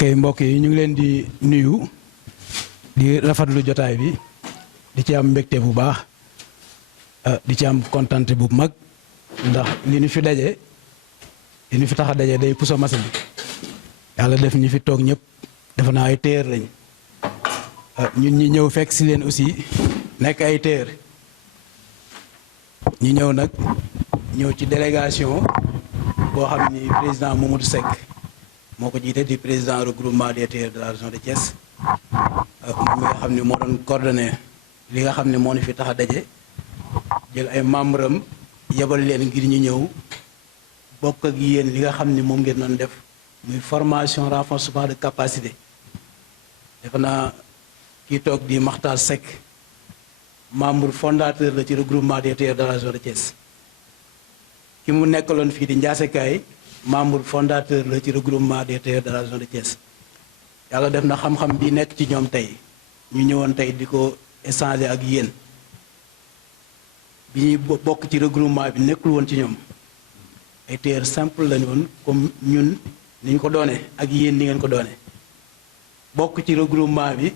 ok mbokk yi ñu ngi leen di nuyu di rafetlu jotaay bi di ci am mbégte bu baax di ci am kontante bu mag ndax li ñu fi daje li ñu fi tax a daje day puso machine yàlla def ñi fi toog ñëpp defe naa ay téer lañ ñun ñi ñëw fekk si leen aussi nekk ay téer ñu ñëw nag ñëw ci délégation boo xam ni président Mamadou Seck moo ko jiite di président regroupement des tailleurs de la région de Thiès moom mi nga xam ne moo doon coordonné li nga xam ne moo ñu fi tax a daje jël ay membre am yebal leen ngir ñu ñëw bokk ak yéen li nga xam ne moom ngeen doon def muy formation renforcement de capacité defe naa kii toog di Makhtar Seck membre fondateur la ci regroupement des tailleurs de la région de Thiès ki mu nekkaloon fii di Ndiasse Kaye membre fondateur la ci regroupement des tailleurs de la région de Thiès yàlla def na xam-xam bi nekk ci ñoom tey ñu ñëwoon tey di ko échanger ak yéen bi ñuy bokk ci regroupement bi nekkul woon ci ñoom ay tailleurs simple lañu woon comme ñun ni ñu ko doone ak yéen ni ngeen ko doone bokk ci regroupement bi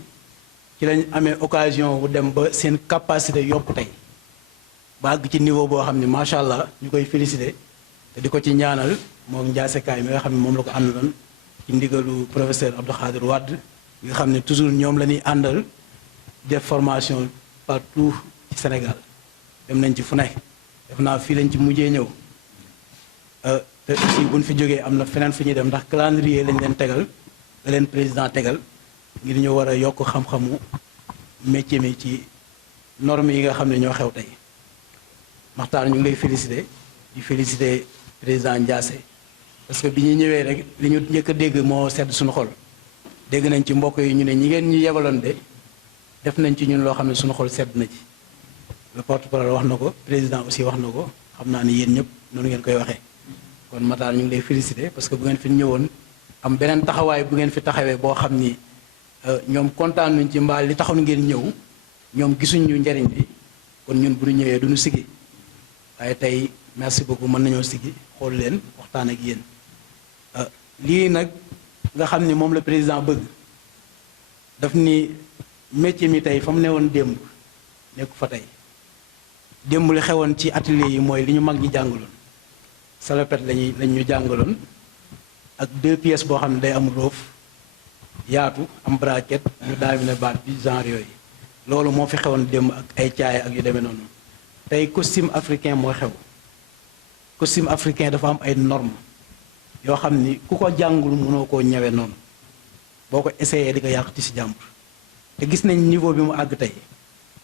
ci lañ amee occasion bu dem ba seen capacité yokku tey ba àgg ci niveau boo xam ne macha allah ñu koy félicité te di ko ci ñaanal moom Ndiasse Kaye mi nga xam ne moom la ko àndaloon ci ndigalu professeur Abdou Khadir Wade nga xam ne toujours ñoom la ñuy àndal def formation partout ci Sénégal dem nañ ci fu ne def naa fii lañ ci mujjee ñëw te aussi buñ fi jógee am na feneen fi ñuy dem ndax calendrier lañ leen tegal la leen président tegal ngir ñu war a yokk xam-xamu métier mi ci normes yi nga xam ne ñoo xew tey Makhtar ñu ngi lay félicité di félicité président Ndiasse parce que bi ñu ñëwee rek li ñu njëkk a dégg moo sedd suñu xol dégg nañ ci mbokk yi ñu ne ñi ngeen ñu yebaloon de def nañ ci ñun loo xam ne suñu xol sedd na ci le porte-parole wax na ko président aussi wax na ko xam naa ni yéen ñëpp noonu ngeen koy waxee kon Makhtar ñu ngi lay félicité parce que bu ngeen fi ñëwoon am beneen taxawaay bu ngeen fi taxawee boo xam ni ñoom kontaan nañ ci mbaal li taxoon ngeen ñëw ñoom gisuñ ñu njariñ bi kon ñun bu ñu ñëwee duñu sigi waaye tey merci beaucoup mën nañoo sigi xool leen waxtaan ak yéen lii nag nga xam ni moom la président bëgg daf ni métier mi tey fa mu newoon démb nekku fa tey démb li xewoon ci atelier yi mooy li ñu mag ñi jàngaloon salopette lañ ñu jàngaloon ak 2 pièces boo xam ne day am roof yaatu am braquette ñu daamine baat bi genre yooyu loolu moo fi xewoon démb ak ay caaya ak yu demee noonu tey costume africain moo xew costume africain dafa am ay normes yoo xam ni ku ko jàngul mënoo koo ñëwee noonu boo ko essayé di nga yàq ci si jàmbur te gis nañ niveau bi mu àgg tey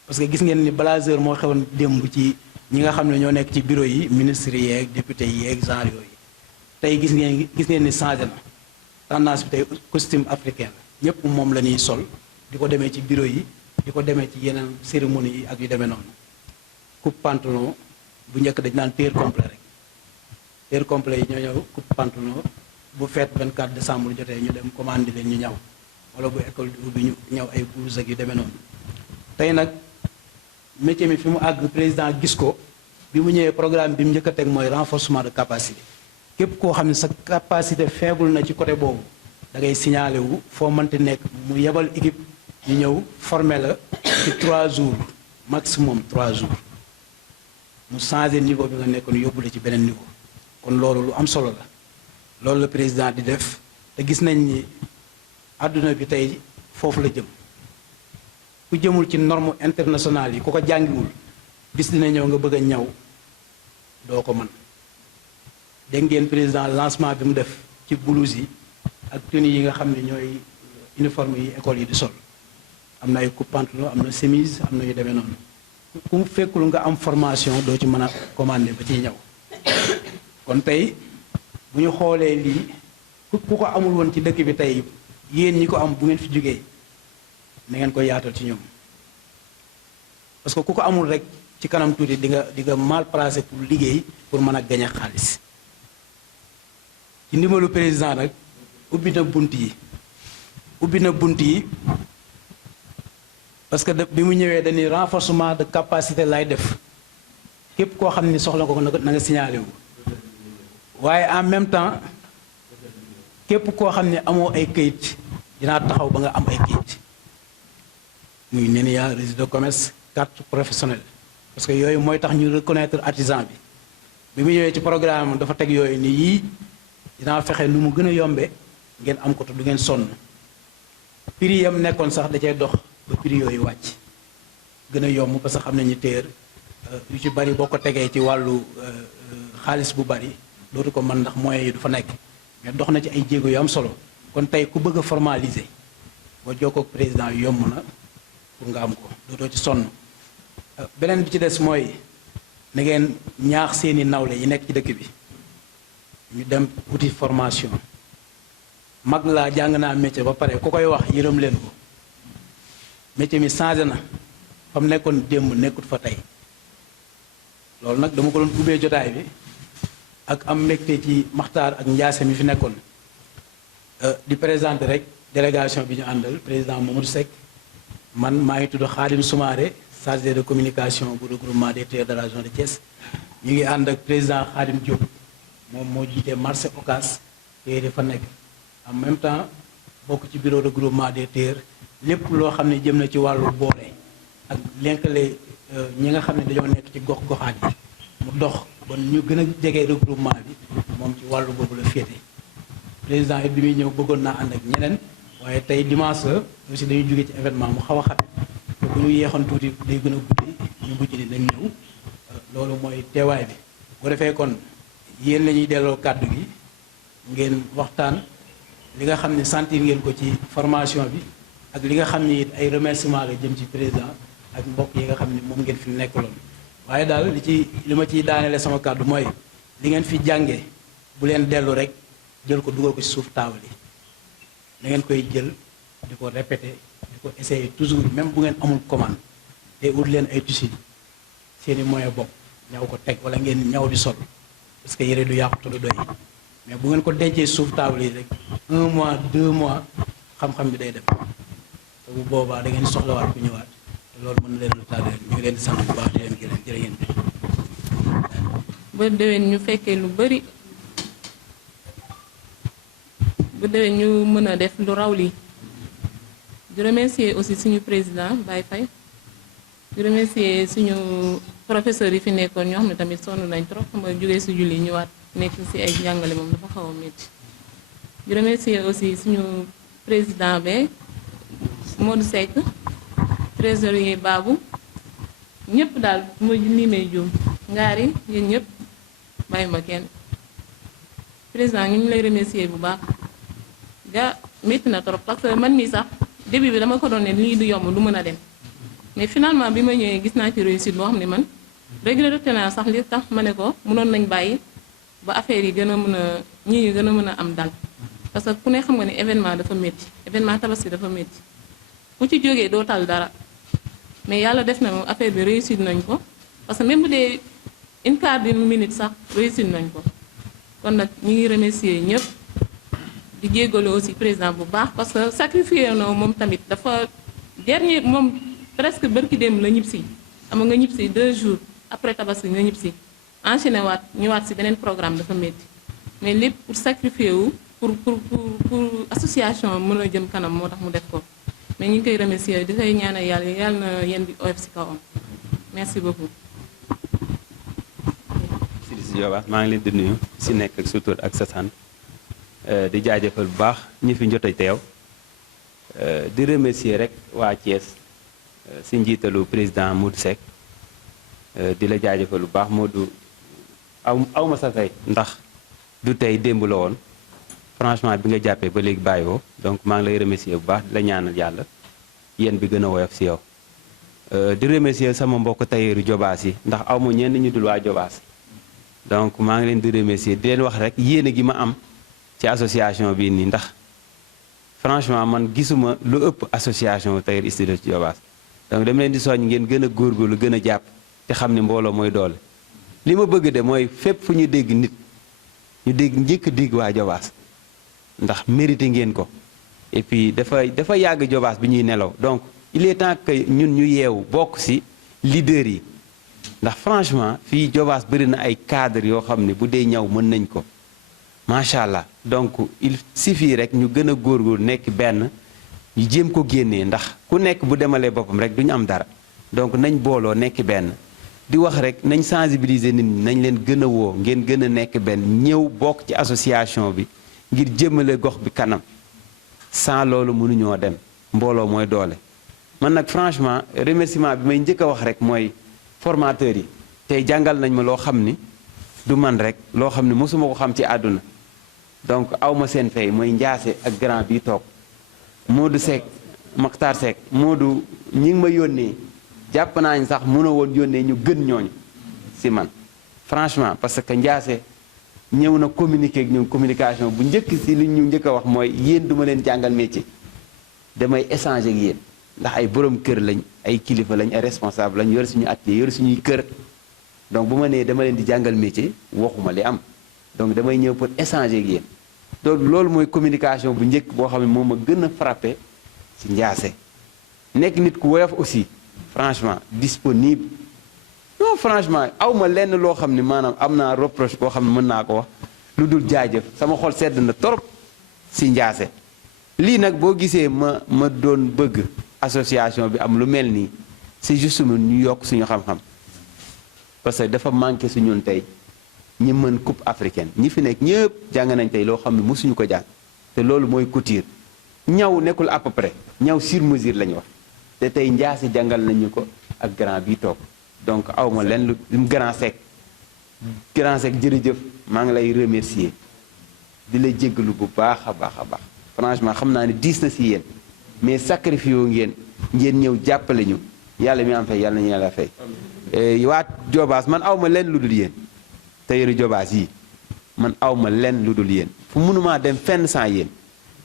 parce que gis ngeen ni blazer moo xewoon démb ci ñi nga xam ne ñoo nekk ci bureau yi ministres yeeg député yi yeeg genre yooyu tey gis ngeen ni changé na tendance bi tey costume africain la ñëpp moom la ñuy sol di ko demee ci bureau yi di ko demee ci yeneen cérémonie yi ak yu demee noonu coupe pantalon bu njëkk dañ naan tailleur complet rek tailleur complet yi ñoo ñëw coupe pantalon bu fête 24 décembre jotee ñu dem commandé leen ñu ñaw wala bu école di ubbi ñu ñaw ay blouse ak yu demee noonu tey nag métier mi fi mu àgg président gis ko bi mu ñëwee programme bi mu njëkk a teg mooy renforcement de capacité képp koo xam ne sa capacité faible na ci côté boobu da ngay signalé wu foo mënti nekk mu yebal équipe ñu ñëw formé la ci 3 jours maximum 3 jours mu changé niveau bi nga nekkoon yóbbu la ci beneen niveau kon loolu lu am solo la loolu la président di def te gis nañ ni àdduna bi tey foofu la jëm ku jëmul ci norme internationale yi ku ko jàngiwul bis dina ñëw nga bëgg a ñaw doo ko mën dégg ngeen président lancement bi mu def ci blouse yi ak tenue yi nga xam ne ñooy uniforme yi école yi di sol am na ay coupe pantalon am na chemise am na yu demee noonu ku mu fekkul nga am formation doo ci mën a commandé ba ciy ñëw kon tey bu ñu xoolee lii ku ko amul woon ci dëkk bi tey yéen ñi ko am bu ngeen fi jógee na ngeen ko yaatal ci ñoom parce que ku ko amul rek ci kanam tuuti di nga mal placé pour liggéey pour mën a gañe xaalis ci ndimbalu président nag ubbi na bunt yi parce que bi mu ñëwee dañuy renforcement de capacité lay def képp koo xam ni soxla ko na nga signalé wu waaye en même temps képp koo xam ne amoo ay këyit dinaa taxaw ba nga am ay këyit muy NENIA registre de commerce carte professionnelle parce que yooyu mooy tax ñu reconnaître artisan bi mu ñëwee ci programme dafa teg yooyu ni yii dinaa fexe nu mu gën a yombe ngeen am ko te du ngeen sonn prix yam nekkoon sax da cay dox ba prix yooyu wàcc gën a yomb parce que xam nañu téer yu ci bari boo ko tegee ci wàllu xaalis bu bari dootu ko mën ndax moyens yi du fa nekk mais dox na ci ay jéego yu am solo kon tey ku bëgg a formaliser boo jokkoo ak président yu yomb na pour nga am ko dootoo ci sonn beneen bi ci des mooy na ngeen ñaax seeni nawle yi nekk ci dëkk bi ñu dem wuti formation mag laa jàng naa métier ba pare ku koy wax yërëm leen ko métier mi changé na fa mu nekkoon démb nekkut fa tey loolu nag dama ko doon ubbee jotaay bi ak am mbégte ci Maxtaar ak Njaase mi fi nekkoon di présenter rek délégation bi ñu àndal président Mamadou Seck man maa ngi tudd Khadim Soumaré chargé de communication bu regroupement des tailleurs de la région de Thiès ñu ngi ànd ak président Khadim Diop moom moo jiite marché Ocass tailleurs yi fa nekk en même temps bokk ci bureau de regroupement des tailleurs lépp loo xam ne jëm na ci wàllu boole ak lëkkale ñi nga xam ne dañoo nekk ci gox-goxaat yi mu dox ba ñu gën a jege regroupement bi moom ci wàllu boobu la féete président it bi muy ñëw bëggoon naa ànd ak ñeneen waaye tey dimanche la aussi dañuy jóge ci événement mu xaw a xat te bu ñu yeexoon tuuti day gën a guddi ñu mujj ni nañ ñëw loolu mooy teewaay bi bu defee kon yéen la ñuy delloo kàddu gi ngeen waxtaan li nga xam ne sentir ngeen ko ci formation bi ak li nga xam ne it ay remerciement la jëm ci président ak mbokk yi nga xam ne moom ngeen fi nekkaloon waaye daal li ma ciy daaneele sama kàddu mooy li ngeen fi jàngee bu leen dellu rek jël ko dugal ko ci suuf taabal yi da ngeen koy jël di ko répéter di ko essayer toujours même bu ngeen amul commande te ut leen ay tissus seeni moyen bopp ñaw ko teg wala ngeen ñaw di sol parce que yére du yàqu te du doy mais bu ngeen ko dencee suuf taabal yi rek 1 mois 2 mois xam-xam bi day dem te bu boobaa da ngeen soxlawaat ku ñëwaat te loolu mën na leen retardé ñu ngi leen di sant bu baax di leen gërëm jërë ngeen ba déwén ñu fekkee lu bari bu déwén ñu mën a def lu raw lii di remercier aussi suñu président Baye Faye di remercier suñu professeurs yi fi nekkoon ñoo xam ne tamit sonn nañ trop xam nga jógee si julli ñëwaat nekk si ay njàngale moom dafa xaw a métti di remercier aussi suñu président be Modou Seck trésorier Babou ñëpp daal ma limee juum ngaari yéen ñëpp bàyyi ma kenn président ñu ngi lay remercier bu baax ga métti na trop parce que man mii sax début bi dama ko doon ne lii du yomb du mën a dem mais finalement bi ma ñëwee gis naa ci réussite boo xam ne man regretté naa sax li tax ma ne ko mënoon nañ bàyyi ba affaire yi gën a mën a ñi gën a mën a am dal parce que ku ne xam nga ne événement dafa métti événement tabaski dafa métti ku ci jógee doo tal dara mais yàlla def na moom affaire bi réussir nañ ko parce que même bu dee une quart d'une minute sax réussir nañ ko kon nag ñi ngi remercier ñëpp di jégalu aussi président bu baax parce que sacrifié na moom tamit dafa dernier moom presque bërki dem la ñib si ama nga ñib si 2 jours après tabaski nga ñib si enchaîné waat ñëwaat si beneen programme dafa métti mais lépp pour sacrifier wu pour association mën a jëm kanam moo tax mu def ko mais ñu ngi koy remercier di koy ñaanal yàlla na yéen bi oyof si kawam merci beaucoup. Sidis Diobass maa ngi leen di nuyu si nekk ak sa tur ak sa sant di jaajëfal bu baax ñi fi jot a teew di remercier rek waa Thiès si njiitalu président Modou Seck di la jaajëfal bu baax Modou aw ma sa fay ndax du tey démb la woon franchement bi nga jàppee ba léegi bàyyiwoo donc maa ngi lay remercier bu baax di la ñaanal yàlla yéen bi gën a woyof si yow di remercier sama mbokk tayeeru Diobass yi ndax aw ma ñenn ñu dul waa Diobass donc maa ngi leen di remercier di leen wax rek yéene gi ma am ci association bii nii ndax franchement man gisuma lu ëpp association tailleur style ci Diobass donc dama leen di soññ ngeen gën a góorgóorlu gën a jàpp te xam ne mbooloo mooy doole li ma bëgg de mooy fépp fu ñu dégg nit ñu dégg njëkk a dégg waa Diobass ndax mérité ngeen ko et puis dafa yàgg Diobass bi ñuy nelaw donc il est temps que ñun ñu yeewu bokk ci leader yi ndax franchement fii Diobass bëri na ay cadre yoo xam ne bu dee ñaw mën nañ ko macha allah donc il suffit rek ñu gën a góorgóorlu nekk benn ñu jéem ko génnee ndax ku nekk bu demalee boppam rek du ñu am dara donc nañ booloo nekk benn di wax rek nañ sensibiliser nit ñi nañ leen gën a woo ngeen gën a nekk benn ñëw bokk ci association bi ngir jëmale gox bi kanam sans loolu mënuñoo dem mbooloo mooy doole. man nag franchement remerciement bi may njëkk a wax rek mooy formateurs yi tey jàngal nañ ma loo xam ni du man rek loo xam ni mosuma ko xam ci àdduna donc aw ma seen fay mooy Ndiasse ak grand bi toog Modou Seck Makhtar Seck Modou ñi ngi ma yónnee jàpp naa ñu sax mënoo woon yónnee ñu gën ñooñu si man franchement parce que Ndiasse ñëw na communiquer ak ñoom communication bu njëkk si li ñu njëkk a wax mooy yéen duma leen jàngal métier damay échanger ak yéen ndax ay borom kër lañ ay kilifa lañ ay responsable lañ yor suñu atelier yor suñuy kër donc bu ma nee dama leen di jàngal métier waxuma li am donc damay ñëw pour échanger ak yéen donc loolu mooy communication bu njëkk boo xam ne moom ma gën a frappé ci Ndiasse nekk nit ku woyof aussi franchement disponible non franchement aw ma lenn loo xam ne maanaam am naa reproche boo xam ne mën naa ko wax lu dul jaajëf sama xol sedd na torop ci Ndiasse lii nag boo gisee ma doon bëgg association bi am lu mel nii c'est juste ñu yokk suñu xam-xam parce que dafa manqué su ñun tey ñi mën coupe africaine ñi fi nekk ñëpp jàng nañ tey loo xam ne mosuñu ko jàng te loolu mooy couture ñaw nekkul à peu près ñaw sur mesure la ñu wax te tey Ndiasse jàngal nañu ko ak grand bi toog donc awma leen lu grand Seck jërëjëf maa ngi lay remercier di la jéggalu bu baax a baax a baax franchement xam naa ne diis na si yéen mais sacrifice ngeen ñëw jàppale ñu yàlla mi am fay yàlla nañu yàlla fay waa Jobaas man awma leen lu dul yéen tailleur Jobaas yi man awma leen lu dul yéen fu mënumaa dem fenn sans yéen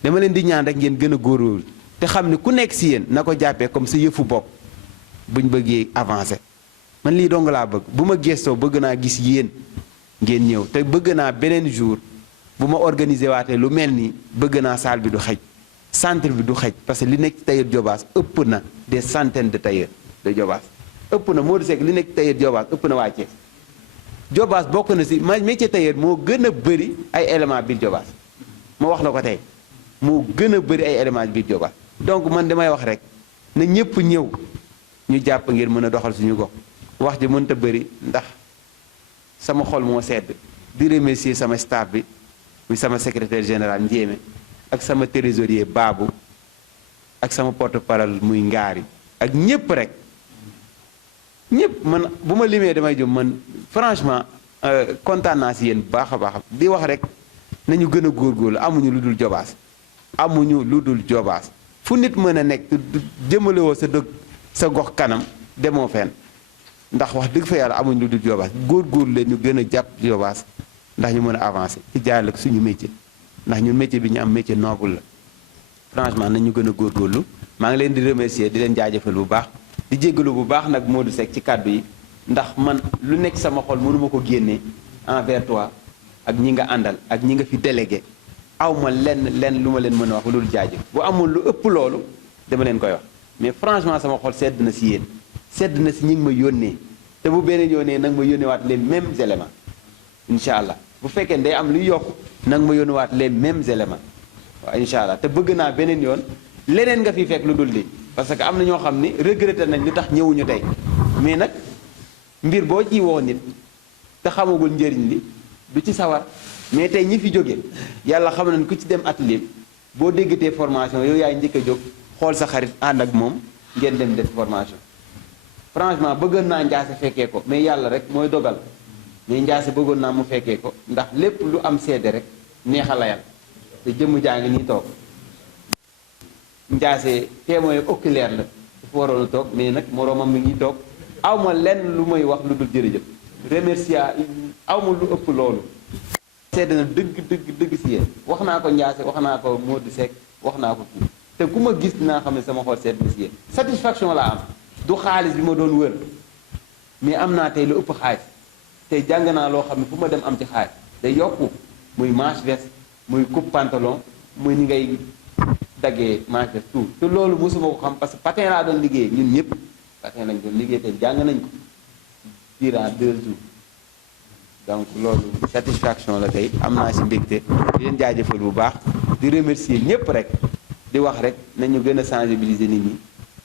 dama leen di ñaan rek ngeen gën a góorgóorlu te xam ne ku nekk si yéen na ko jàppee comme sa yëfu bopp buñ bëggee avancer man lii dong laa bëgg bu ma gestoo bëgg naa gis yéen ngeen ñëw te bëgg naa beneen jour bu ma organiser waatee lu mel nii bëgg naa salle bi du xej centre bi du xej parce que li nekk tailleur Jobaas ëpp na des centaines de tailleurs de Jobaas ëpp na Modou Seck li nekk tailleur Jobaas ëpp na waa Thiès Jobaas bokk na si métier tailleur moo gën a bëri ay éléments biir Jobaas ma wax la ko tey moo gën a bëri ay éléments biir Jobaas donc man damay wax rek na ñëpp ñëw ñu jàpp ngir mën a doxal suñu gox wax ji mënta bëri ndax sama xol moo sedd di remercier sama staff bi muy sama secrétaire général Ndiémé ak sama trésorier Babou ak sama porte-parole muy Ngaari ak ñëpp rek ñëpp man bu ma limee damay jëm man franchement kontaan naa si yéen bu baax a baax di wax rek nañu gën a góorgóorlu amuñu lu dul Jobaas amuñu lu dul Jobaas fu nit mën a nekk jëmalewoo sa dëkk sa gox kanam demoo fenn ndax wax dëgg fa yàlla amuñu lu dul Jobaas góorgóorlu leen ñu gën a jàpp Jobaas ndax ñu mën a avancer ci jaarale ko suñu métier ndax ñun métier bi ñu am métier noble la franchement nañ ñu gën a góorgóorlu maa ngi leen di remercier di leen jaajëfal bu baax di jéggalu bu baax nag Modou Seck ci kàddu yi ndax man lu nekk sama xol mënuma ko génnee envers toi ak ñi nga àndal ak ñi nga fi délégué aw ma lenn lu ma leen mën a wax loolu jaajëf bu amul lu ëpp loolu dama leen koy wax mais franchement sama xol sedd na si yéen sedd na si ñi ngi ma yónnee te bu beneen yónnee nag ma yónnee waat les mêmes éléments incha allah bu fekkee day am luy yokk nag ma yónnee waat les mêmes éléments waaw incha allah te bëgg naa beneen yoon leneen nga fi fekk lu dul lii parce que am na ñoo xam ni regretté nañ lu tax ñëwuñu tey mais nag mbir boo ci woo nit te xamagul njëriñ li du ci sawar mais tey ñi fi jóge yàlla xam nañ ku ci dem atelier boo déggatee formation yow yaay njëkk a jóg xool sa xarit ànd ak moom ngeen dem def formation franchement bëggoon naa Ndiasse fekkee ko mais yàlla rek mooy dogal mais Ndiasse bëggoon naa mu fekkee ko ndax lépp lu am seede rek neexa layal te jëmm jaa ngi nii toog Ndiasse témoin oculaire la dafa waroon a toog mais nag moroomam mi ngi toog aw ma lenn lu may wax lu dul jërëjëf remercier aw ma lu ëpp loolu sedd na dëgg si yéen wax naa ko Ndiasse wax naa ko Modou Seck wax naa ko kii te ku ma gis dinaa xam ne sama xol sedd na si yéen satisfaction la am du xaalis bi ma doon wër mais am naa tey lu ëpp xaalis tey jàng naa loo xam ne fu ma dem am ci xaalis day yokku muy manche veste muy coupe pantalon muy ni ngay daggee manche veste tout te loolu mosuma ko xam parce que patin laa doon liggéey ñun ñëpp patin lañ doon liggéey tey jàng nañ ko durant 2 jours donc loolu satisfaction la tey am naa si mbégte di leen jaajëfal bu baax di remercier ñëpp rek di wax rek nañu gën a sensibiliser nit ñi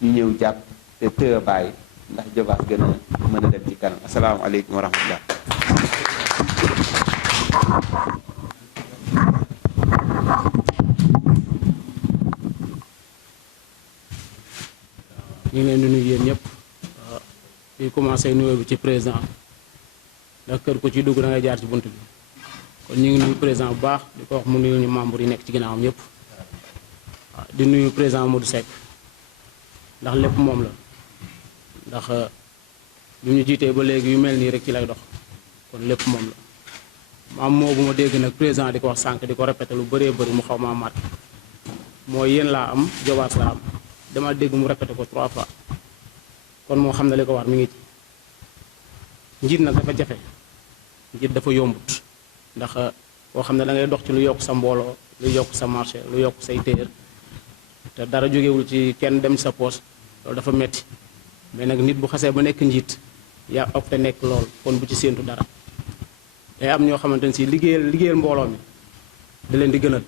ñu ñëw jàpp te tëë bàyyi ndax Jobaas gën a mën a dem ci kanam asalaamaaleykum wa rahmatullah. ñu ngi leen di nuyu yéen ñëpp di commencé nuyoo bi ci président ndax kër ko ci dugg da ngay jaar ci bunt bi kon ñu ngi nuyu président bu baax di ko wax mu nuyu ñu membre yi nekk ci ginnaawam yëpp waaw di nuyu président Modou Seck ndax lépp moom la ndax bi ñu jiitee ba léegi yu mel nii rek ci lay dox kon lépp moom la maam moo bu ma dégg nag président di ko wax sànq di ko répété lu bëree bëri mu xaw maa màtt mooy yéen laa am Jobaas laa am dama dégg mu répété ko 3 fois kon moo xam ne li ko war mi ngi ci njiit nag dafa jafe njiit dafa yombut ndax koo xam ne da ngay dox ci lu yokk sa mbooloo lu yokk sa marché lu yokk say téer te dara jógewul ci kenn dem ci sa poos loolu dafa metti mais nag nit bu xasee ba nekk njiit yaa opte nekk lool kon bu ci séentu dara day am ñoo xamante ne si liggéeyal mbooloo mi da leen di gënal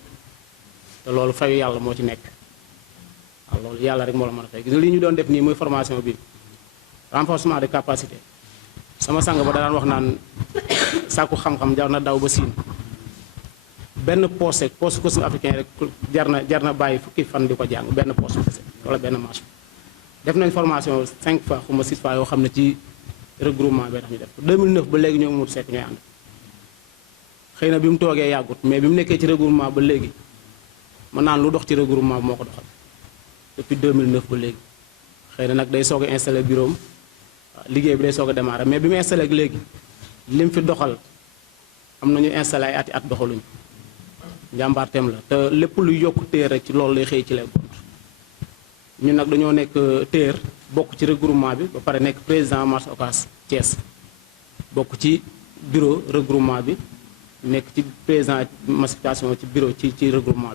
te loolu fayu yàlla moo ci nekk waaw loolu yàlla rek moo la mën a fay gis nga li ñu doon def nii muy formation bi renforcement de capacité sama sang ba daan wax naan sàkku xam-xam jar na daw ba siin benn poste costume africain rek jar na bàyyi fukki fan di ko jàng benn poste kese wala benn marche def nañ formation 5 fois xuma 6 fois yoo xam ne ci regroupement bi tax ñu def 2009 ba léegi ñoo Modou Seck ñooy ànd xëy na bi mu toogee yàggut mais bi mu nekkee ci regroupement ba léegi mën naan lu dox ci regroupement bi moo ko doxal depuis 2009 ba léegi xëy na nag day soog a installé bureau am liggéey bi day soog a démarré mais bi mu installé ak léegi lim fi doxal am nañu installé ay ati at doxaluñu njàmbaarteem la te lépp lu yokk téer rek ci loolu lay xëy ci lay gont ñun nag dañoo nekk téer bokk ci regroupement bi ba pare nekk président marché Ocass Thiès bokk ci bureau regroupement bi nekk ci président massification ci bureau ci regroupement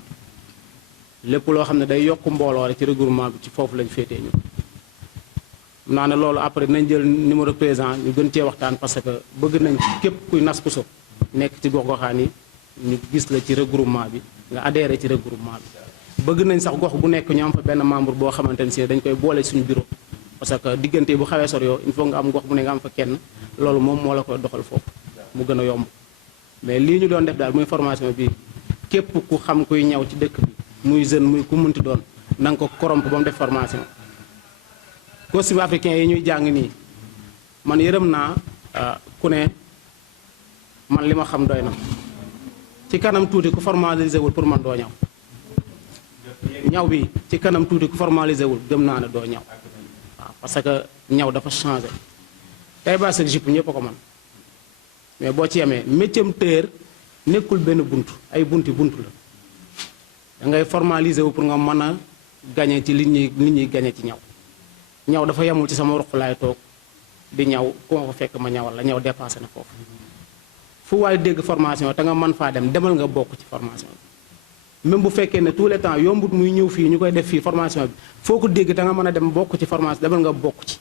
bi lépp loo xam ne day yokk mbooloo rek ci regroupement bi ci foofu lañ féetee ñu xam naa ne loolu après dinañ jël numéro président ñu gën cee waxtaan parce que bëgg nañ ci képp kuy nas puso nekk ci gox-goxaan yi ñu gis la ci regroupement bi nga adhéré ci regroupement bi bëgg nañ sax gox bu nekk ñu am fa benn membre boo xamante ne si dañ koy boole suñu bureau parce que diggante bu xawee sor yoo il faut nga am gox bu ne nga am fa kenn loolu moom moo la koy doxal foofu mu gën a yomb mais lii ñu doon def daal muy formation bi képp ku xam kuy ñaw ci dëkk bi muy jeune muy ku munti doon na nga ko corrompre ba mu def formation costume africain yi ñuy jàng nii man yërëm naa ku ne man li ma xam doy na ci kanam tuuti ku formalisé wul pour man doo ñaw ñaw bi ci kanam tuuti ku formalisé wul gëm naa ne doo ñaw waaw parce que ñaw dafa changé tey baas ak jupe ñëpp a ko man mais boo ci yemee métier téer nekkul benn bunt ay bunti bunt la da ngay formalisé wu pour nga mën a gañe ci li ñuy gañe ci ñaw ñaw dafa yemul ci sama ruq laay toog di ñaw ku ma fa fekk ma ñawal la ñaw dépassé na foofu fu waaye dégg formation te nga mën faa dem demal nga bokk ci formation bi même bu fekkee ne tous les temps yombut muy ñëw fii ñu koy def fii formation bi foo ko dégg te nga mën a dem bokk ci formation demal nga bokk ci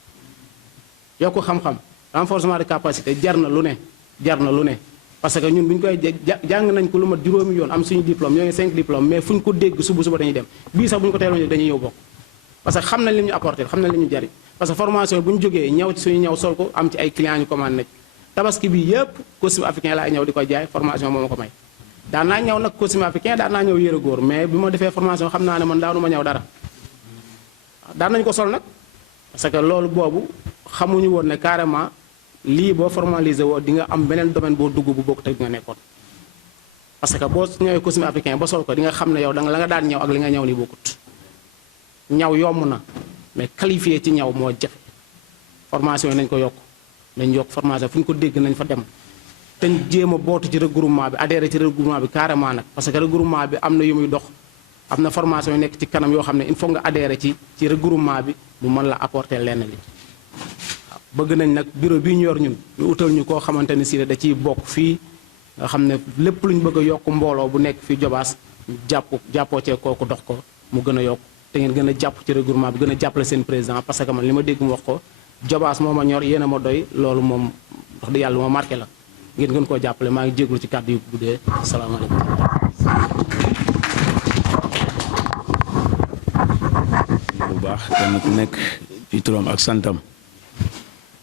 yokk xam-xam renforcement de capacité jar na lu ne parce que ñun bu ñu koy jàng nañ ko lu mat juróomi yoon am suñu diplôme ñoo ngi 5 diplôme mais fu ñu ko dégg suba dañuy dem bii sax bu ñu ko teeloon dañuy ñëw bokk parce que xam nañ li ñu apporté xam nañ li ñu jariñ parce que formation bu ñu jógee ñaw ci suñu ñaw sol ko am ci ay clients ñu commande nañ tabaski bi yëpp costume africain laay ñëw di ko jaay formation moo ma ko may daan naa ñëw nag costume africain daan naa ñëw yére góor mais bi ma defee formation xam naa ne man daanu ma ñëw dara daan nañ ko sol nag parce que loolu boobu xamuñu woon ne carrément lii boo formalisé woo di nga am beneen domaine boo dugg bu bokk te nga nekkoon parce que boo ñëwee costume africain ba sol ko di nga xam ne yow danga la nga daan ñëw ak li nga ñëw ni bokkut ñaw yomb na mais qualifié ci ñaw moo jafe formation yi nañ ko yokk nañ yokk formation fu ñu ko dégg nañ fa dem te jéem a bootu ci regroupement bi adhéré ci regroupement bi carrément nag parce que regroupement bi am na yu muy dox am na formation yu nekk ci kanam yoo xam ne il faut nga adhéré ci regroupement bi mu mën la apporter lenn li bëgg nañ nag bureau bii ñu yor ñun ñu utal ñu koo xamante ne si da ciy bokk fii nga xam ne lépp lu ñu bëgg a yokk mbooloo bu nekk fii Jobaas jàppoo cee kooku dox ko mu gën a yokk te ngeen gën a jàpp ci regroupement bi gën a jàppale seen président parce que man li ma dégg mu wax ko Jobaas moo ma ñor yéen a ma doy loolu moom wax dëgg yàlla moo marqué la ngeen gën koo jàppale maa ngi jéglu ci kàddu yu guddee asalaamaaleykum. bu baax kenn ku nekk ci turam ak santam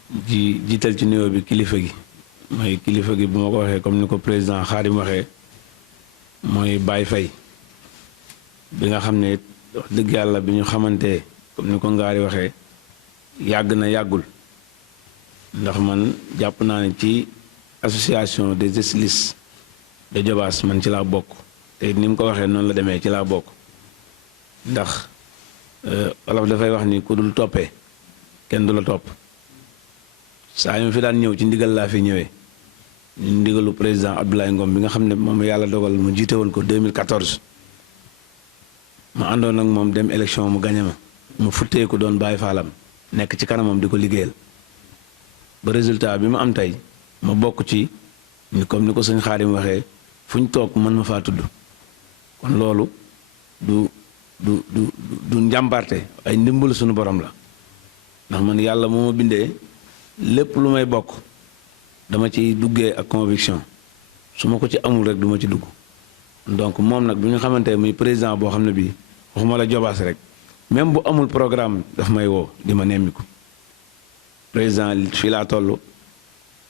di jiital ci nuyoo bi kilifa gi mooy kilifa gi bu ma ko waxee comme ni ko président Khadim waxee mooy Baye Faye bi nga xam ne wax dëgg yàlla bi ñu xamante comme ni ko Ngari waxee yàgg na yàggul ndax man jàpp naa ne ci association des stylistes de Diobass man ci laa bokk te ni mu ko waxee noonu la demee ci laa bokk ndax wolof dafay wax ni ku dul toppee kenn du la topp saa yu fi daan ñëw ci ndigal laa fi ñëwee ñu ndigalu président Abdoulaye Ngom bi nga xam ne moom yàlla dogal mu jiite woon ko 2014 ma àndoon ak moom dem élection mu gañe ma mu futteeku doon bàyyi faalam nekk ci kanamam di ko liggéeyal ba résultat bi mu am tey ma bokk ci ni comme ni ko sëñ Xaadim waxee fu ñu toog mën ma faa tudd kon loolu du njàmbarte ay ndimbal suñu borom la ndax man yàlla moo ma bindee lépp lu may bokk dama ci duggee ak conviction su ma ko ci amul rek du ma ci dugg donc moom nag bi ñu xamante muy président boo xam ne bii waxuma la Diobass rek même bu amul programme daf may woo di ma nemmiku président fii laa toll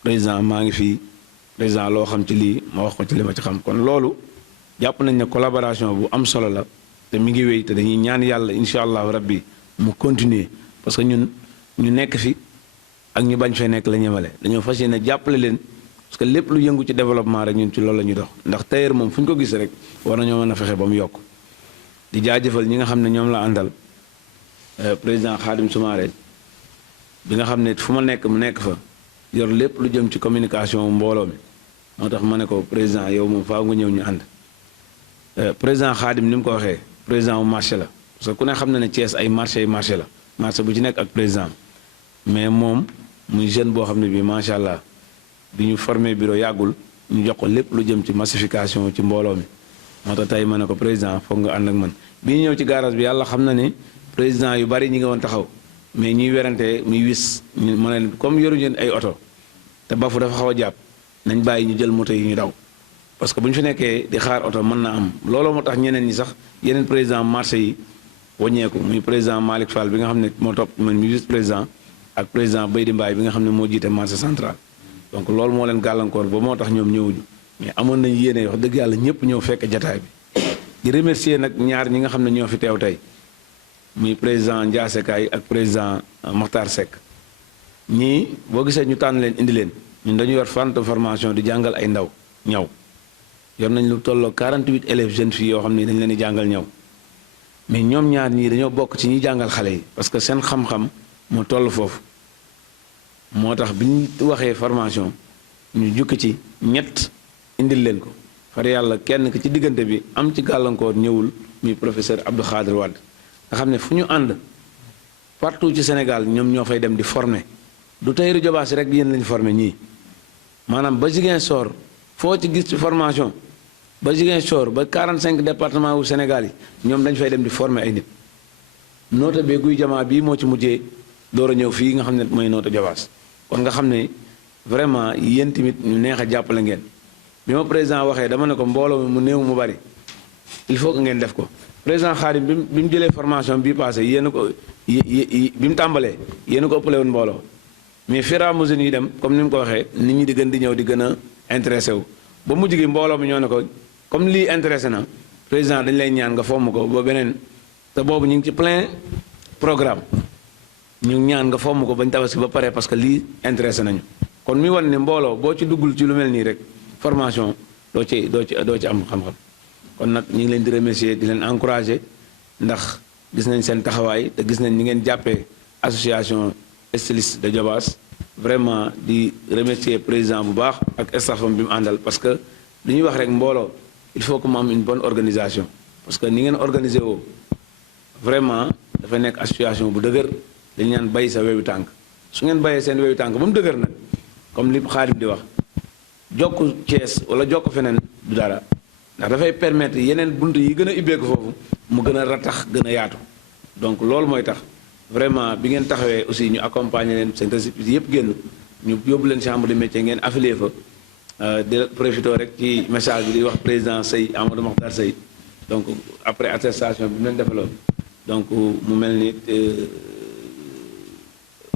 président maa ngi fii président loo xam ci lii ma wax ko ci li ma ci xam kon loolu jàpp nañ ne collaboration bu am solo la te mi ngi wéy te dañuy ñaan yàlla incha allahu rabbi mu continuer parce que ñun ñu nekk fi ak ñu bañ fee nekk la ñemale dañoo fas yéene jàppale leen parce que lépp lu yëngu ci développement rek ñun ci loolu la ñuy dox ndax tailleur moom fu ñu ko gis rek war nañoo mën a fexe ba mu yokk di jaajëfal ñi nga xam ne ñoom la àndal président Khadim Soumaré bi nga xam ne fu ma nekk mu nekk fa yor lépp lu jëm ci communication mbooloo mi moo tax ma ne ko président yow moom faaw nga ñëw ñu ànd président Khadim ni mu ko waxee président wu marché la parce que ku ne xam na ne Thiès ay marché la marché bu ci nekk ak président mais moom muy jeune boo xam ne bii macha allah bi ñu formé bureau yàggul ñu jox ko lépp lu jëm ci massification ci mbooloo mi moo tax tey ma ne ko président foog nga ànd ak man bi ñu ñëw ci garage bi yàlla xam na ne président yu bari ñi nga woon taxaw mais ñuy werante muy wis ñu ma ne comme yoruñu ay oto te bafu dafa xaw a jàpp nañ bàyyi ñu jël moto yi ñu daw parce que bu ñu fi nekkee di xaar oto mën na am looloo moo tax ñeneen ñi sax yeneen président marché yi waññeeku muy président Malick Fall bi nga xam ne moo topp man mi vice président ak président Baydi Mbaye bi nga xam ne moo jiite marché central donc loolu moo leen gàllankoor ba moo tax ñoom ñëwuñu mais amoon nañ yéene wax dëgg yàlla ñëpp ñëw fekk jataay bi di remercier nag ñaar ñi nga xam ne ñoo fi teew tey muy président Ndiasse Kaye ak président Makhtar Seck ñii boo gisee ñu tànn leen indi leen ñun dañu yor centre de formation di jàngal ay ndaw ñaw yor nañ lu tolloo 48 élèves jeunes filles yoo xam ne dañ leen di jàngal ñaw mais ñoom ñaar ñii dañoo bokk ci ñi jàngal xale yi parce que seen xam-xam moo toll foofu moo tax bi ñu waxee formation ñu jukki ci ñett indil leen ko far yàlla kenn ki ci diggante bi am ci gàllankoor ñëwul muy professeur Abdou Khadir Wade nga xam ne fu ñu ànd partout ci Sénégal ñoom ñoo fay dem di former du tailleur Diobass rek yéen lañu former ñii maanaam ba Ziguinchor foo ci gis ci formation ba Ziguinchor ba 45 départements wu Sénégal yi ñoom dañ fay dem di former ay nit noota bee guy jamaa bii moo ci mujjee door a ñëw fii nga xam ne mooy noota Diobass kon nga xam ne vraiment yéen tamit ñu neex a jàppale ngeen bi ma président waxee dama ne ko mbooloo mi mu néew mu bari il faut que ngeen def ko président Khadim bi mu jëlee formation bii passé yéen ko bi mu tàmbalee yéen ko ëppale woon mbooloo mais fur et à mesure yi dem comme ni mu ko waxee nit ñi di gën di ñëw di gën a intéressé wu ba mujj gi mbooloo mi ñoo ne ko comme lii intéressé na président dañ lay ñaan nga fomm ko ba beneen te boobu ñu ngi ci plein programme ñu ñaan nga fomm ko bañ tabaski ba pare parce que lii intéressé nañu kon mi wan ne mbooloo boo ci duggul ci lu mel nii rek formation doo ci am xam-xam kon nag ñu ngi leen di remercier di leen encourager ndax gis nañ seen taxawaay te gis nañ ni ngeen jàppee association styliste de Diobass vraiment di remercier président bu baax ak staffam bi mu àndal parce que li ñuy wax rek mbooloo il faut que mu am une bonne organisation parce que ni ngeen organisé woo vraiment dafa nekk association bu dëgër dañu ñaan bay sa wewu tànk su ngeen bayee seen wewu tànk ba mu dëgër nag comme li Xaadim di wax jokk Thiès wala jokk feneen du dara ndax dafay permettre yeneen bunt yi gën a ubbeeku foofu mu gën a ratax gën a yaatu donc loolu mooy tax vraiment bi ngeen taxawee aussi ñu accompagner leen seen récépissé yëpp génn ñu yóbbu leen chambre de métier ngeen affilié fa di profité rek ci message bi di wax président Sey Amadou Mokhtar Sey donc après attestation bi mu leen defaloon donc mu mel ni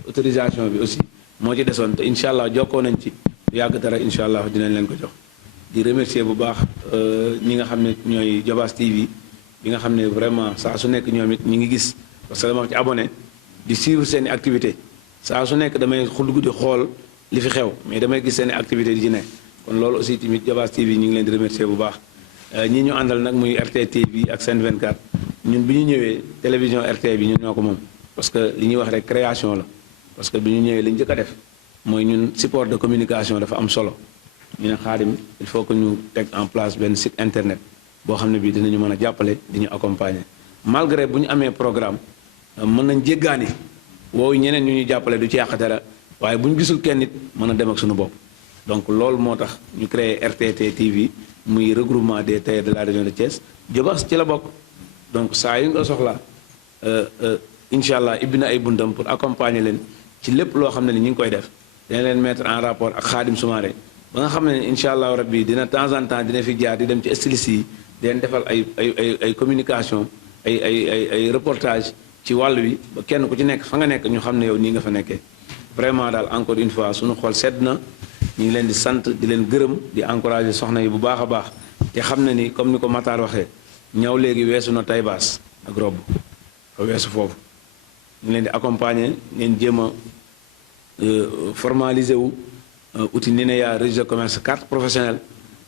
autorisation bi aussi moo ci desoon te incha allah jokkoo nañ ci du yàgg dara incha allah dinañ leen ko jox. di remercier bu baax ñi nga xam ne ñooy Diobass TV bi nga xam ne vraiment saa su nekk ñoom it ñi ngi gis parce que dama ci abonné di suivre seen i activité saa su nekk damay xul di xool li fi xew mais damay gis seen i activité di ci nekk kon loolu aussi tamit Diobass TV ñu ngi leen di remercier bu baax ñi ñu àndal nag muy RT TV ak Sen 24 ñun bi ñu ñëwee télévision RT bi ñun ñoo ko moom parce que li ñuy wax rek création la parce que bi ñu ñëwee li ñu njëkk a def mooy ñun support de communication dafa am solo ñu ne Xaadim il faut que ñu teg en place benn site internet boo xam ne bii dinañu mën a jàppale di ñu accompagner malgré bu ñu amee programme mën nañ jéggaani woowu ñeneen ñu ñuy jàppale du ci yàq dara waaye bu ñu gisul kenn nit mën a dem ak suñu bopp donc loolu moo tax ñu créé RTT TV muy regroupement des tailleurs de la région de Thiès Diobass ci la bokk donc saa yu nga soxlaa incha allah ibbi na ay buntam pour accompagner leen ci lépp loo xam ne ni ñu ngi koy def dina leen mettre en rapport ak Xaadim Soumaré ba nga xam ne incha allah rabbi dina temps en temps dina fi jaar di dem ci stylistes yi di leen defal ay communication ay reportage ci wàll wi ba kenn ku ci nekk fa nga nekk ñu xam ne yow nii nga fa nekkee vraiment daal encore une fois suñu xol sedd na ñu ngi leen di sant di leen gërëm di encourager soxna yi bu baax a baax te xam ne ni comme ni ko Matar waxee ñëw léegi weesu na tay baas ak robb fa weesu foofu ñu leen di accompagner ngeen jéem a formaliser wu outil NINEA registre de commerce carte professionnelle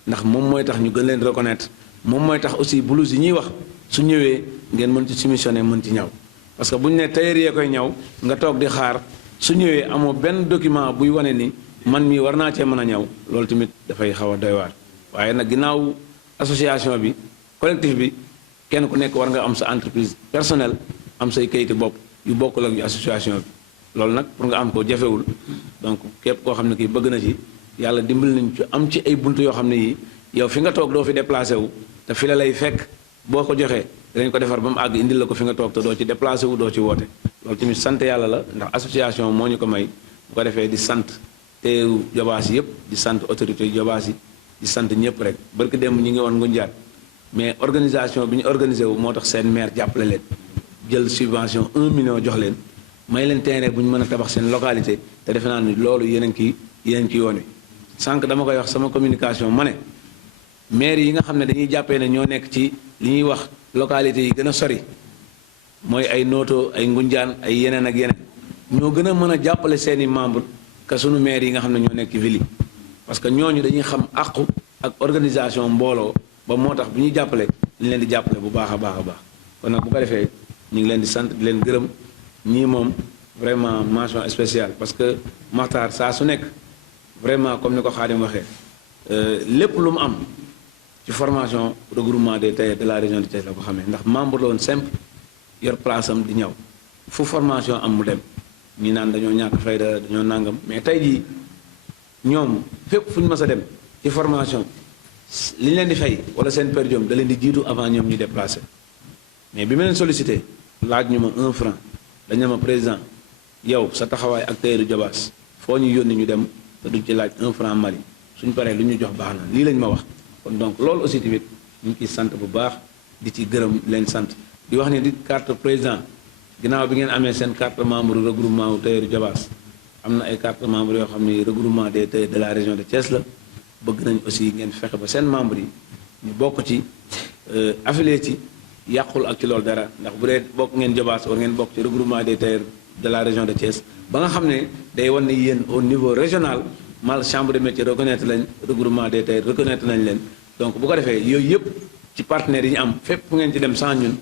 ndax moom mooy tax ñu gën leen reconnaître moom mooy tax aussi blouse yi ñuy wax su ñëwee ngeen mën ci soumissionner mën ci ñaw parce que bu ñu nee tailleur yee koy ñaw nga toog di xaar su ñëwee amoo benn document buy wane ni man mii war naa cee mën a ñaw loolu tamit dafay xaw a doy waar waaye nag ginnaaw association bi collectif bi kenn ku nekk war nga am sa entreprise personnelle am say kayiti bopp yu bokkul ak yu association bi loolu nag pour nga am ko jafewul donc képp koo xam ne kii bëgg na ci yàlla dimbali nañ ci am ci ay bunt yoo xam ne yii yow fi nga toog doo fi déplacé wu te fi la lay fekk boo ko joxee dinañ ko defar ba mu àgg indil la ko fi nga toog te doo ci déplacé wu doo ci woote loolu tamit sant yàlla la ndax association moo ñu ko may bu ko defee di sant teeru Diobass yëpp di sant autorité Diobass yi di sant ñëpp rek barki démb ñi ngi woon Ngunjaat mais organisation bi ñu organisé wu moo tax seen maire jàppale leen jël subvention 1 million jox leen may leen terrain bu ñu mën a tabax seen localité te defe naa ni loolu yeneen ki yoon wi sànq dama koy wax sama communication ma ne maire yi nga xam ne dañuy jàppee ne ñoo nekk ci li ñuy wax localité yi gën a sori mooy ay Noto ay Ngunjaan ay yeneen ak yeneen ñoo gën a mën a jàppale seeni membre que sunu maire yi nga xam ne ñoo nekk ci ville yi parce que ñooñu dañuy xam àqu ak organisation mbooloo ba moo tax bu ñuy jàppale ñu leen di jàppale bu baax a baax a baax kon nag bu ko defee ñu ngi leen di sant di leen gërëm ñii moom vraiment mention spéciale parce que Makhtar saa su nekk vraiment comme ni ko Khadim waxee lépp lu mu am ci formation regroupement des tailleurs de la région de Thiès la ko xamee ndax membre la woon simple yor place am di ñëw fu formation am mu dem ñi naan dañoo ñàkk fayda dañoo nàngam mais tey jii ñoom fépp fu ñu mës a dem ci formation li ñu leen di fay wala seen per diem da leen di jiitu avant ñoom ñu déplacé mais bi ma leen sollicité laaj ñu ma 1 franc dañu ma président yow sa taxawaay ak tailleur Diobass foo ñu yónni ñu dem te duñ ci laaj 1 franc Mali suñ paree lu ñu jox baax na lii lañ ma wax kon donc loolu aussi tamit ñu ngi ciy sant bu baax di ci gërëm leen sant di wax ne di carte président ginnaaw bi ngeen amee seen carte membre regroupement wu tailleur Diobass am na ay carte membre yoo xam ne regroupement des tailleurs de la région de Thiès la bëgg nañ aussi ngeen fexe ba seen membre yi ñu bokk ci affilié ci yàqul ak ci loolu dara ndax bu dee bokk ngeen Diobass war ngeen bokk ci regroupement des tailleurs de la région de Thiès ba nga xam ne day wan ne yéen au niveau régional mal chambre de métier reconnaître lañ regroupement des tailleurs reconnaître nañ leen donc bu ko defee yooyu yëpp ci partenaires yi ñu am fépp fu ngeen ci dem sans ñun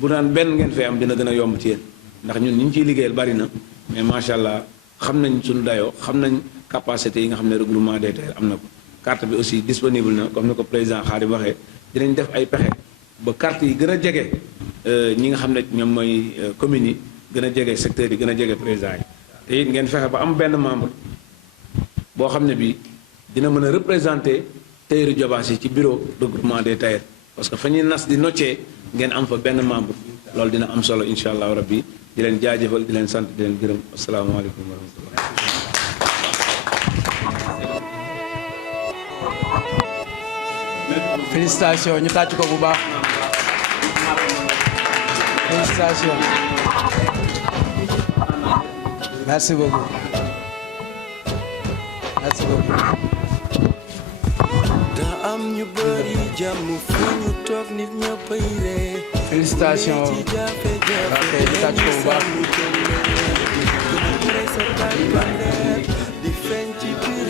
bu daan benn ngeen fee am dina gën a yomb ci yéen ndax ñun ñu ngi ciy liggéeyal bari na mais macha allah xam nañ suñu dayoo xam nañ capacité yi nga xam ne regroupement des tailleurs am na ko carte bi aussi disponible na comme ni ko président Khadim waxee dinañ def ay pexe ba carte yi gën a jege ñi nga xam ne ñoom mooy communes yi gën a jege secteurs yi gën a jege président yi te it ngeen fexe ba am benn membre boo xam ne bii dina mën a représenter tailleur Diobass yi ci bureau regroupement des tailleurs parce que fa ñuy nas di noccee ngeen am fa benn membre loolu dina am solo incha allahu rabbi di leen jaajëfal di leen sant di leen gërëm asalaamaaleykum wa rahmatullah félicitations ñu tàcc ko bu baax félicitations merci beaucoup merci beaucoup. félicitations ok ñu tàcc ko bu baax.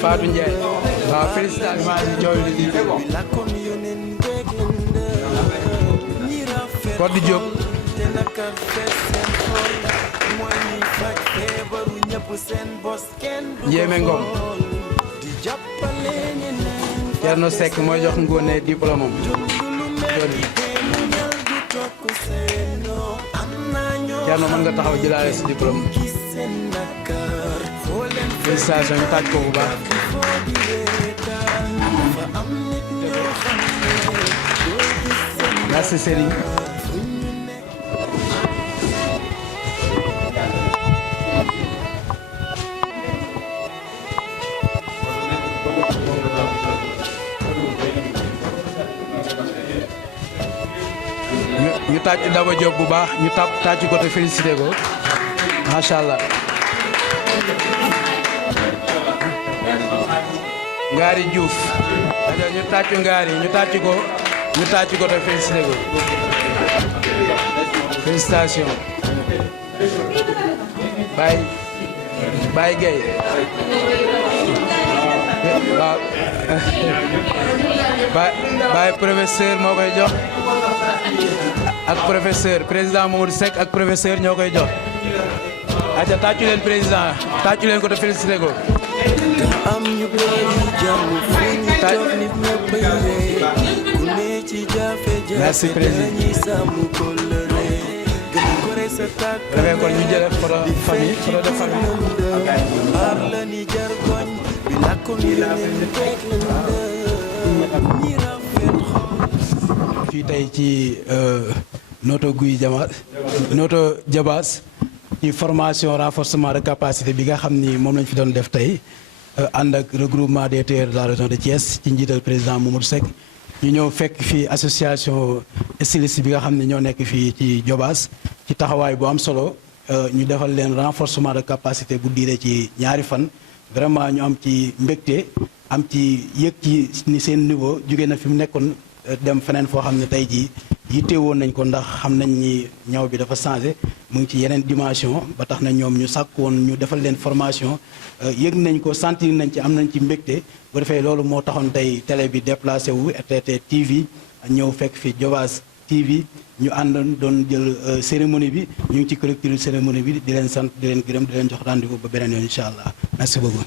Fatou Ndiaye waaw félicitations maa ngi jooy li di Codé Diop Ndiémé Ngom Thierno Seck mooy jox Ngoné diplôme am Thierno mën nga taxaw jëlaale si diplôme félicitations ñu tàcc ko bu baax. merci Serigne. ñu tàcc Daba Diop bu baax ñu tàcc ko te félicité ko macha allah. Ngari Diouf ñu tàccu Ngari ñu tàcc ko te félicité ko félicitations. Baye Gueye waaw Baye professeur moo koy jox ak professeur président Mamadou Seck ak professeur ñoo koy jox aca tàccu leen président tàccu leen ko te félicité ko. merci président. dafay kon ñu jëlee photo famille photo de famille. fii tey ci Notto Diobass ci formation renforcement de capacité bi nga xam ni moom lañ fi doon def tey ànd ak regroupement des tailleurs de la région de Thiès ci njiital président Mamadou Seck ñu ñëw fekk fii association styliste bi nga xam ne ñoo nekk fii ci Diobass ci taxawaay bu am solo ñu defal leen renforcement de capacité bu diire ci ñaari fan vraiment ñu am ci mbégte am ci yëg ci ni seen niveau jóge na fi mu nekkoon dem feneen foo xam ne tey jii yitte woon nañ ko ndax xam nañ ni ñaw bi dafa changé mu ngi ci yeneen dimension ba tax na ñoom ñu sàkk woon ñu defal leen formation yëg nañ ko sentir nañ ci am nañ ci mbégte bu defee loolu moo taxoon tey télé bi déplacé wu RTT TV ñëw fekk fi Diobass TV ñu àndoon doon jël cérémonie bi ñu ngi ci collectif cérémonie bi di leen sant di leen gërëm di leen jox rendez-vous ba beneen yoon incha allah merci beaucoup.